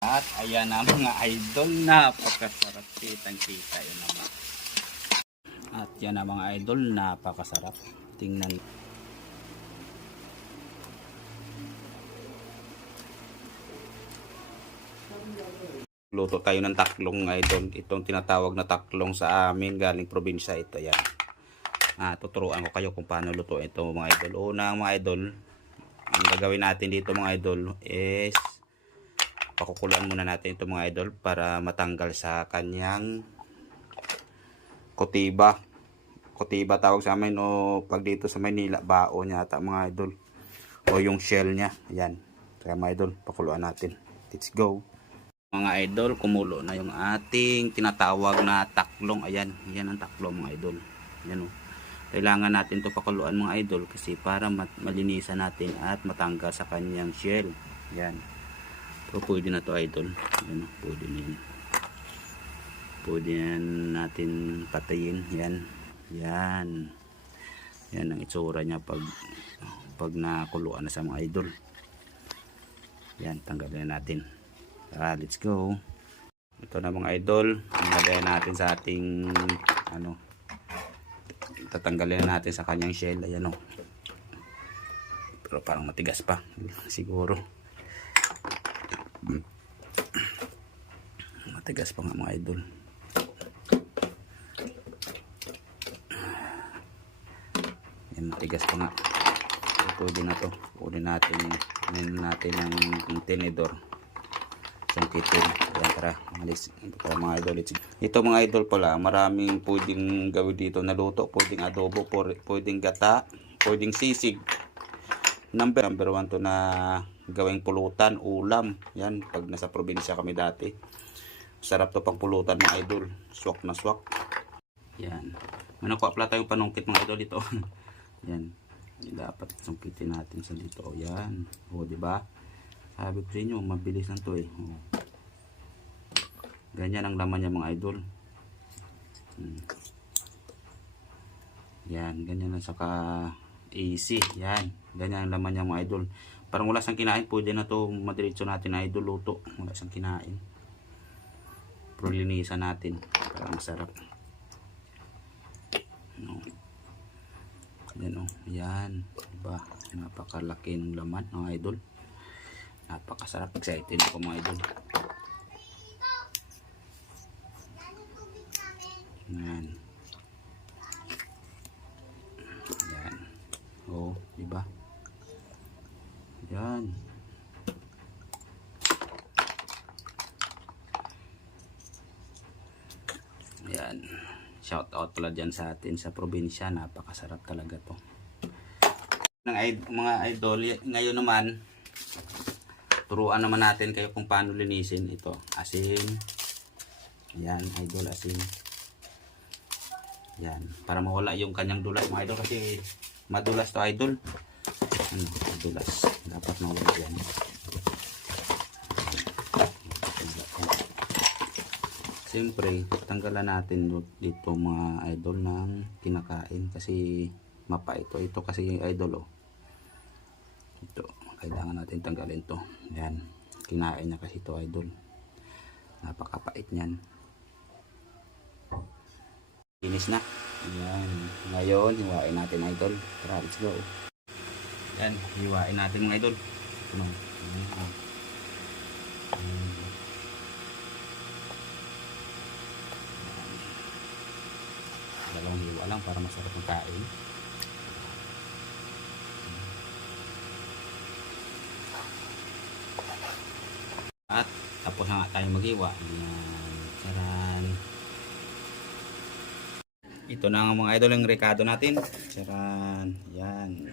At ayan na mga idol, napakasarap, kitang-kita yun naman. At yan na mga idol, napakasarap. Tingnan. Luto tayo ng taklong idol. Itong tinatawag na taklong sa amin, galing probinsya ito yan. Tuturuan ko kayo kung paano luto ito mga idol. Unang mga idol, ang gagawin natin dito mga idol is pakukuluan muna natin ito mga idol para matanggal sa kanyang kutiba. Kutiba tawag sa amin, o pag dito sa Maynila bao niya ata mga idol, o yung shell niya. Ayan, kaya mga idol, pakuluan natin. Let's go mga idol. Kumulo na yung ating tinatawag na taklong. Ayan, yan ang taklong mga idol. Ayan, o. Kailangan natin ito pakuluan mga idol kasi para malinisan natin at matanggal sa kanyang shell. Ayan. Pero pwede na to idol. Ayan, pwede na yan. Pwede natin patayin. Yan. Yan. Yan ang itsura niya pag nakuluan na sa mga idol. Yan, tanggalin natin. Let's go. Ito na mga idol. Tanggalin natin sa ating tatanggalin natin sa kanyang shell. Ayan, o. Pero parang matigas pa siguro. Matigas pa nga mga idol. Yan, matigas pa nga. Pwede na to. Pwede natin ng tinidor. Sangkitin. Yan, tara mga idol. Ito mga idol pala, maraming pwedeng gawin dito na luto. Pwedeng adobo, pwedeng gata, pwedeng sisig. Number 1 to na gawing pulutan, ulam. Yan, pag nasa probinsya kami dati. Sarap to pang pulutan mga idol. Swak na swak. Yan. Manakuha pala tayong panungkit mga idol ito. Yan. Dapat sungkitin natin sa dito. Yan. O, diba? Sabi ko sa inyo, mabilis lang to eh. O. Ganyan ang laman niya mga idol. Yan. Ganyan lang saka easy. Yan. Ganyan ang laman niya mga idol. Parang wala siyang kinain. Pwede na to madiretso natin na idol luto. Wala siyang kinain. Pero linisan natin. Para masarap. No. Yan o. Yan. Diba? Napakalaki ng laman mga idol. Napakasarap. Excited ako mga idol. Yan. Yan. O. Diba? Yan. Yan. Shout out pala dyan sa atin sa probinsya. Napakasarap talaga to. Mga idol, ngayon naman turuan naman natin kayo kung paano linisin ito. Asin. Yan, idol, asin. Yan, para mawala yung kanyang dulas mga idol kasi madulas to idol. Madulas. Dapat mawala yan. Siyempre, tanggalan natin dito mga idol ng kinakain kasi mapa ito. Ito kasi idol, oh. Ito, kailangan natin tanggalin to. Yan, kinain niya kasi ito idol. Napakapait niyan. Linis na. Yan, ngayon hiwain natin idol. Tara, let's go. Yan, hiwain natin mga idol. Ito na. Dalawang hiwa lang para masarap ang kain. At tapos na nga tayo maghiwa. Charan. Ito na nga mga idol yung rekado natin. Charan. Yan.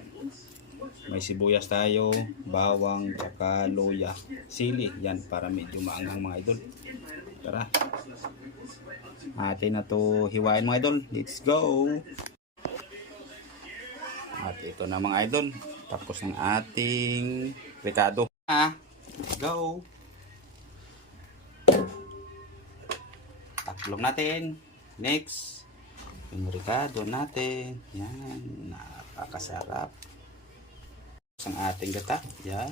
May sibuyas tayo, bawang, tsaka luya, sili. Yan para medyo maanghang mga idol. Tara. Atin na to hiwain mga idol. Let's go. At ito na mga idol. Tapos ng ating rekado. Let's go. Taklong natin. Next. Yung rekado natin. Yan. Napakasarap. Ang ating gata. Yan.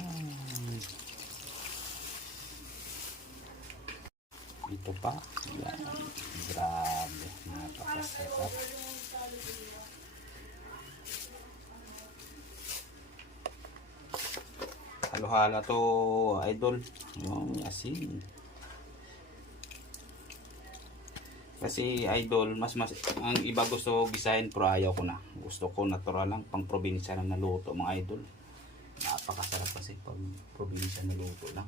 Ito pa. Yan. Grabe. Napakasarap. Halo-hala to, idol. Yung asin. Kasi idol, mas ang iba gusto gisahin pero ayaw ko na. Gusto ko natural lang, pang probinsya lang na luto mga idol. Napakasarap kasi pag probinsya na luto lang.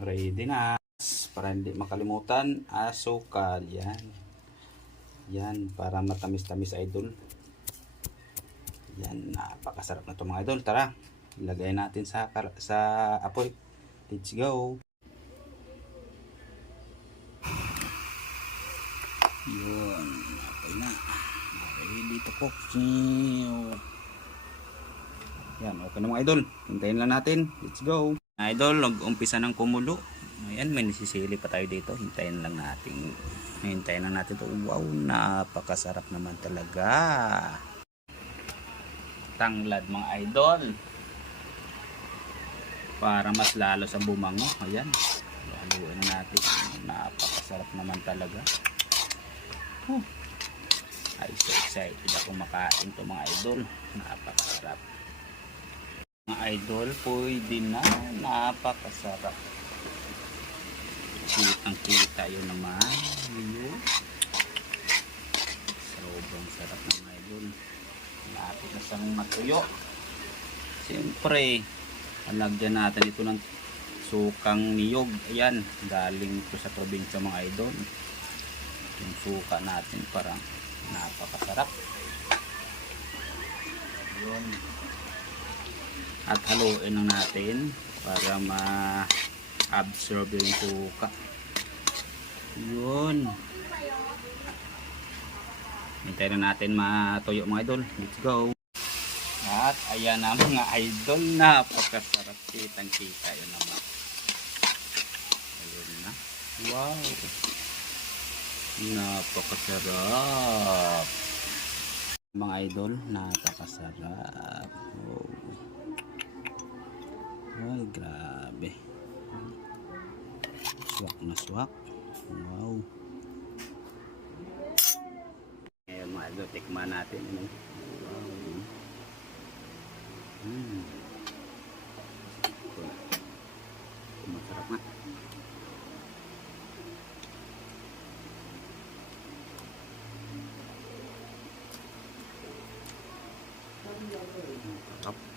Ready na. Para hindi makalimutan, asukal. Yan. Yan, para matamis-tamis idol. Yan, napakasarap na ito mga idol. Tara, ilagay natin sa apoy. Let's go. Yun, apoy na. Ready to cook. Yan, okay na mga idol. Hintayin lang natin. Let's go. Idol, umpisa ng kumulo. Ayan, may nasisili pa tayo dito. Hintayin lang natin. Hintayin lang natin ito. Wow, napakasarap naman talaga. Tanglad mga idol. Para mas lalo sa bumango. Ayan. Haluin na natin. Napakasarap naman talaga. Ay, so excited ako makain ito mga idol. Napakasarap. Mga idol, pwede na. Napakasarap. Kitang kita yun naman. Yun. Sobrang sarap ng mga idol. Lapit na siyang matuyo. Siyempre, alagyan natin ito ng sukang niyog. Ayan, galing ito sa probinsya mga idol. Yung suka natin parang napakasarap. Yun. At haluin lang natin para ma-absorb yung suka. Yun. Hintayin na natin matuyo mga idol. Let's go. At ayan na mga idol. Napakasarap. Kitang kita yun naman. Ayun na. Wow. Napakasarap. Mga idol. Napakasarap. Oh. Ay, grabe. Swak na swak. Wow. Ayan mga idol, tikman natin. Wow. Masarap nga. Masarap.